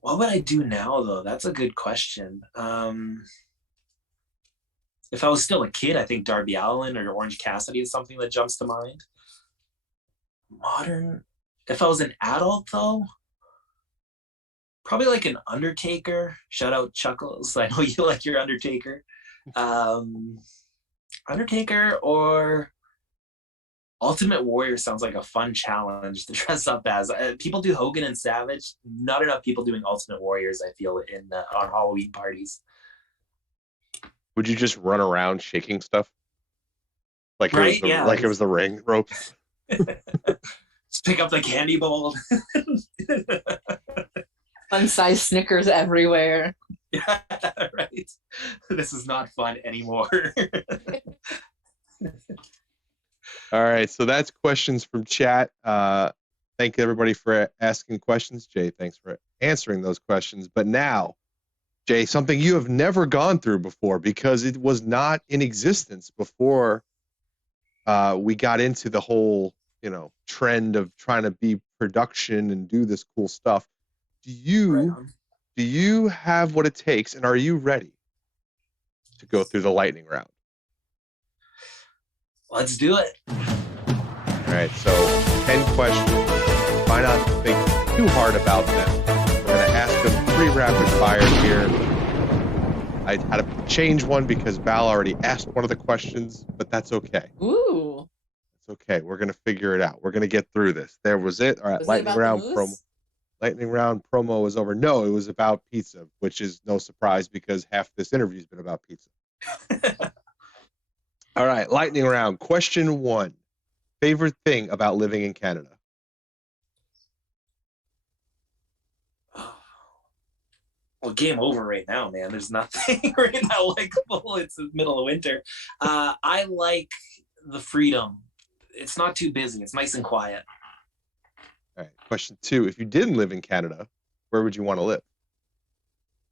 What would I do now, though? That's a good question. If I was still a kid, I think Darby Allin or Orange Cassidy is something that jumps to mind. Modern. If I was an adult, though, probably like an Undertaker. Shout out Chuckles. I know you like your Undertaker. Undertaker or Ultimate Warrior sounds like a fun challenge to dress up as. People do Hogan and Savage. Not enough people doing Ultimate Warriors, I feel, on Halloween parties. Would you just run around shaking stuff? Like it was the ring ropes? Just pick up the candy bowl. Fun-sized Snickers everywhere. Yeah, right. This is not fun anymore. All right, so that's questions from chat. Thank everybody for asking questions. Jay, thanks for answering those questions. But now, Jay, something you have never gone through before because it was not in existence before we got into the whole, trend of trying to be production and do this cool stuff. Right Do on. you have what it takes, and are you ready to go through the lightning round? Let's do it. All right, so 10 questions. Try not to think too hard about them. We're going to ask them 3 rapid fire here. I had to change one because Val already asked one of the questions, but that's okay. Ooh. It's okay. We're going to figure it out. We're going to get through this. There was it. All right, Was it lightning about the round promo. moose? Lightning round promo is over. No, it was about pizza, which is no surprise because half this interview has been about pizza. All right, lightning round. Question 1. Favorite thing about living in Canada? Well, game over right now, man. There's nothing right now likable. It's the middle of winter. I like the freedom. It's not too busy. It's nice and quiet. All right, question 2. If you didn't live in Canada, where would you want to live?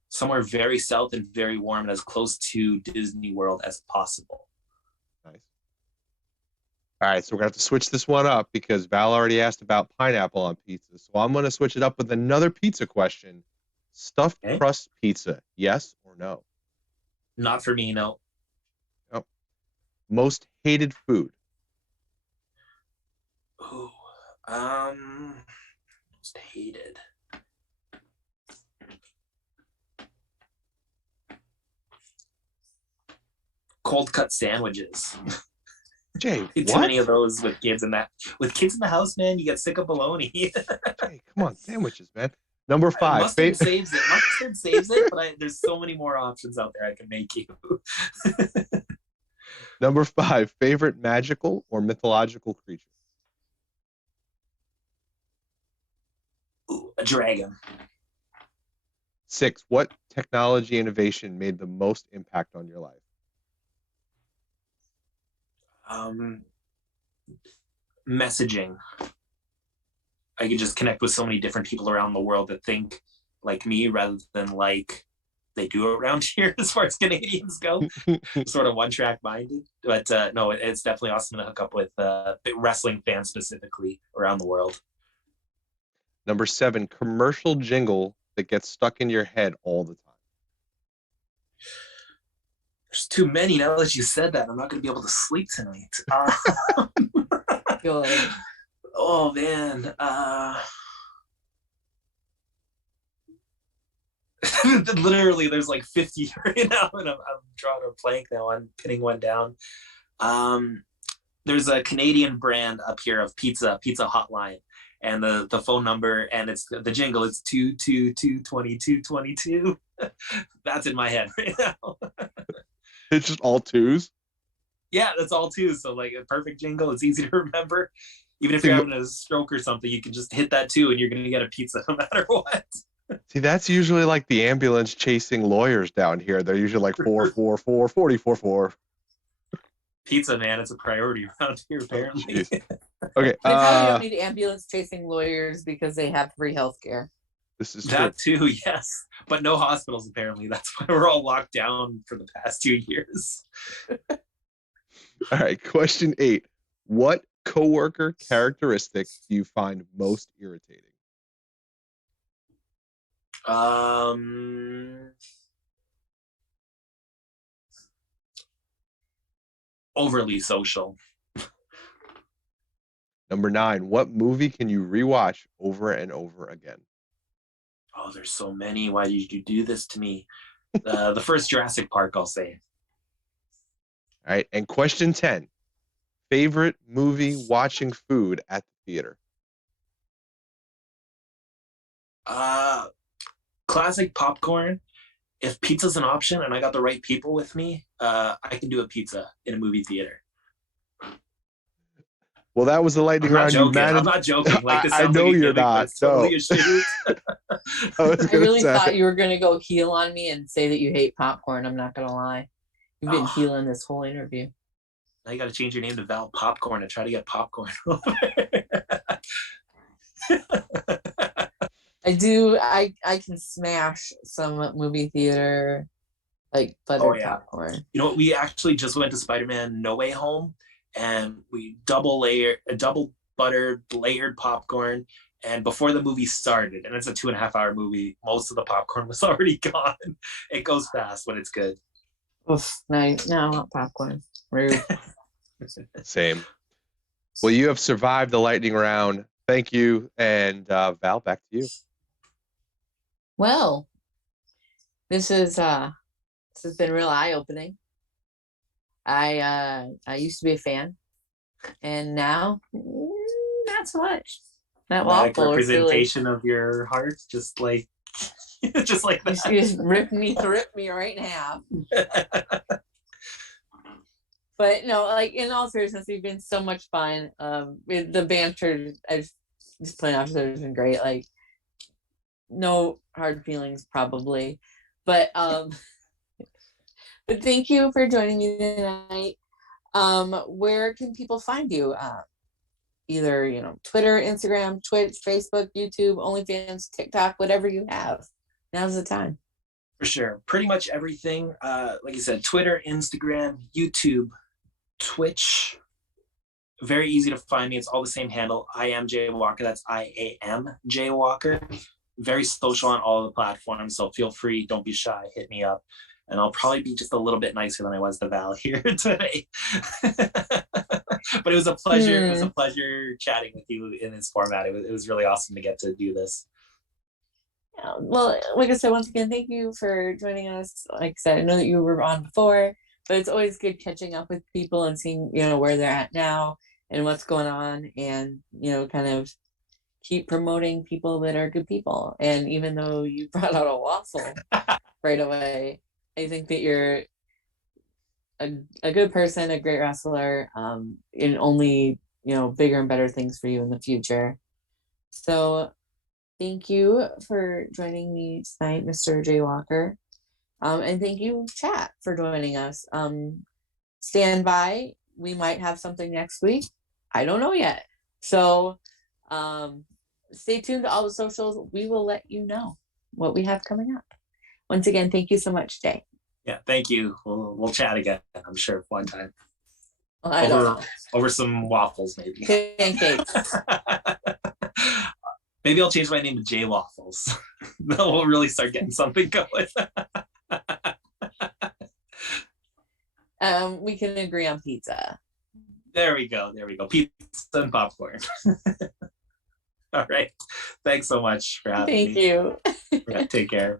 Somewhere very south and very warm and as close to Disney World as possible. Nice. All right, so we're going to have to switch this one up because Val already asked about pineapple on pizza. So I'm going to switch it up with another pizza question. Stuffed crust pizza, yes or no? Not for me, no. No. Most hated food? Ooh, most hated. Cold cut sandwiches. Jay, Too many of those with kids in the house, man. You get sick of bologna. Jay, come on, sandwiches, man. Number 5. Mustard saves it. Mustard saves it, but there's so many more options out there I can make you. Number 5. Favorite magical or mythological creature? Ooh, a dragon. 6. What technology innovation made the most impact on your life? Messaging. I can just connect with so many different people around the world that think like me rather than like they do around here as far as Canadians go. Sort of one-track minded. But no, it's definitely awesome to hook up with wrestling fans specifically around the world. Number 7. Commercial jingle that gets stuck in your head all the time. There's too many. Now that you said that, I'm not going to be able to sleep tonight. Good. Oh, man. Literally, there's like 50 right now, and I'm drawing a blank now. I'm pinning one down. There's a Canadian brand up here of Pizza Hotline, and the phone number, and it's the jingle. It's 222-2222. That's in my head right now. It's just all 2s? Yeah, that's all 2s. So like a perfect jingle. It's easy to remember. Even if you're having a stroke or something, you can just hit that 2 and you're going to get a pizza no matter what. See, that's usually like the ambulance chasing lawyers down here. They're usually like 444, 44. Pizza, man, it's a priority around here, apparently. Okay. They probably don't need ambulance chasing lawyers because they have free healthcare. This is that true. Too, yes. But no hospitals, apparently. That's why we're all locked down for the past 2 years. All right. Question 8. What coworker characteristic do you find most irritating? Overly social. Number 9. What movie can you rewatch over and over again? Oh, there's so many. Why did you do this to me? The first Jurassic Park, I'll say. All right. And question 10. Favorite movie watching food at the theater? Classic popcorn. If pizza's an option and I got the right people with me, I can do a pizza in a movie theater. Well, that was the lightning I'm not round. You joking. I'm managed. not joking. Like this I sounds know like a you're gimmick, but not. it's totally No. a shoot. I was I gonna really say. thought you were gonna go heel on me and say that you hate popcorn. I'm not gonna lie. You've been Oh. healing this whole interview. Now you got to change your name to Val Popcorn and try to get popcorn. I do. I can smash some movie theater like buttered popcorn. You know what? We actually just went to Spider-Man No Way Home, and we double buttered layered popcorn. And before the movie started, and it's a 2.5-hour movie, most of the popcorn was already gone. It goes fast when it's good. Oof, no, I want popcorn. Rude. Same. Well, you have survived the lightning round. Thank you. And Val, back to you. Well, this has been real eye-opening. I used to be a fan, and now not so much. That waffle representation of your heart, just like that. You just rip me right in half. But no, like in all seriousness, you've been so much fun. The banter, I've just playing off, has been great. Like no hard feelings probably, but thank you for joining me tonight. Where can people find you? Either Twitter, Instagram, Twitch, Facebook, YouTube, OnlyFans, TikTok, whatever you have. Now's the time. For sure. Pretty much everything. Like you said, Twitter, Instagram, YouTube, Twitch. Very easy to find me. It's all the same handle. I am Jay Walker. That's IAM Jay Walker. Very social on all the platforms. So feel free. Don't be shy. Hit me up. And I'll probably be just a little bit nicer than I was to Val here today. But it was a pleasure. It was a pleasure chatting with you in this format. It was really awesome to get to do this. Well, like I said, once again, thank you for joining us. Like I said, I know that you were on before, but it's always good catching up with people and seeing, where they're at now and what's going on, and, kind of keep promoting people that are good people. And even though you brought out a waffle right away, I think that you're a good person, a great wrestler, and only, bigger and better things for you in the future. So thank you for joining me tonight, Mr. Jay Walker. And thank you, chat, for joining us. Stand by. We might have something next week. I don't know yet. So stay tuned to all the socials. We will let you know what we have coming up. Once again, thank you so much, Jay. Yeah, thank you. We'll chat again, I'm sure, one time. Well, over some waffles, maybe. Pancakes. Maybe I'll change my name to Jay Waffles. Then we'll really start getting something going. We can agree on pizza. There we go. Pizza and popcorn. All right. Thanks so much for having me. Thank you. Yeah, take care.